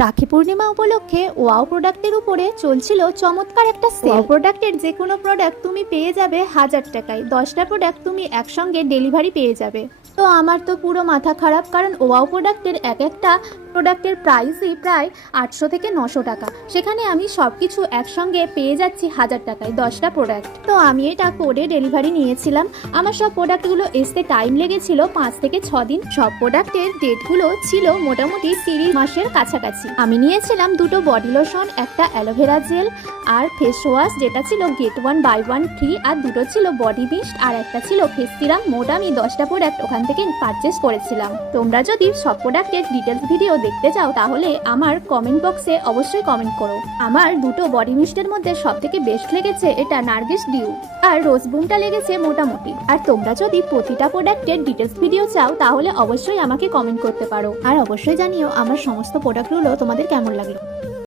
রাখি পূর্ণিমা উপলক্ষে ওয়াও প্রোডাক্টের উপরে চলছিল চমৎকার একটা সেল। ওয়াও প্রোডাক্টের যে কোনো প্রোডাক্ট তুমি পেয়ে যাবে 1000 টাকায়, 10টা প্রোডাক্ট তুমি একসঙ্গে ডেলিভারি পেয়ে যাবে। তো আমার তো পুরো মাথা খারাপ, কারণ ওয়াও প্রোডাক্টের এক একটা প্রোডাক্টের প্রাইসই প্রায় 800 থেকে 900 টাকা। সেখানে আমি সব কিছু একসঙ্গে পেয়ে যাচ্ছি 1000 টাকায় 10টা প্রোডাক্ট। তো আমি এটা করে ডেলিভারি নিয়েছিলাম। আমার সব প্রোডাক্টগুলো আসতে টাইম লেগেছিল 5 থেকে 6 দিন। সব প্রোডাক্টের ডেটগুলো ছিল মোটামুটি 30 মাসের কাছাকাছি। আমি নিয়েছিলাম দুটো বডি লোশন, একটা অ্যালোভেরা জেল আর ফেস ওয়াশ, যেটা ছিল গেট 1 বাই 1 ফ্রি, আর দুটো ছিল বডি মিস্ট আর একটা ছিল ফেস সিরাম। মোট আমি 10টা প্রোডাক্ট ওখান থেকে পারচেস করেছিলাম। তোমরা যদি সব প্রোডাক্টের ডিটেলস ভিডিও দেখতে চাও তাহলে আমার কমেন্ট বক্সে অবশ্যই কমেন্ট করো। আমার দুটো বডি মিস্টের মধ্যে সবথেকে বেস্ট লেগেছে এটা নার্গিস ডিউ, আর রোজ বুমটা লেগেছে মোটামুটি। আর তোমরা যদি প্রতিটা প্রোডাক্টের ডিটেলস ভিডিও চাও তাহলে অবশ্যই আমাকে কমেন্ট করতে পারো, আর অবশ্যই জানিও আমার সমস্ত প্রোডাক্টগুলো তোমাদের কেমন লাগলো।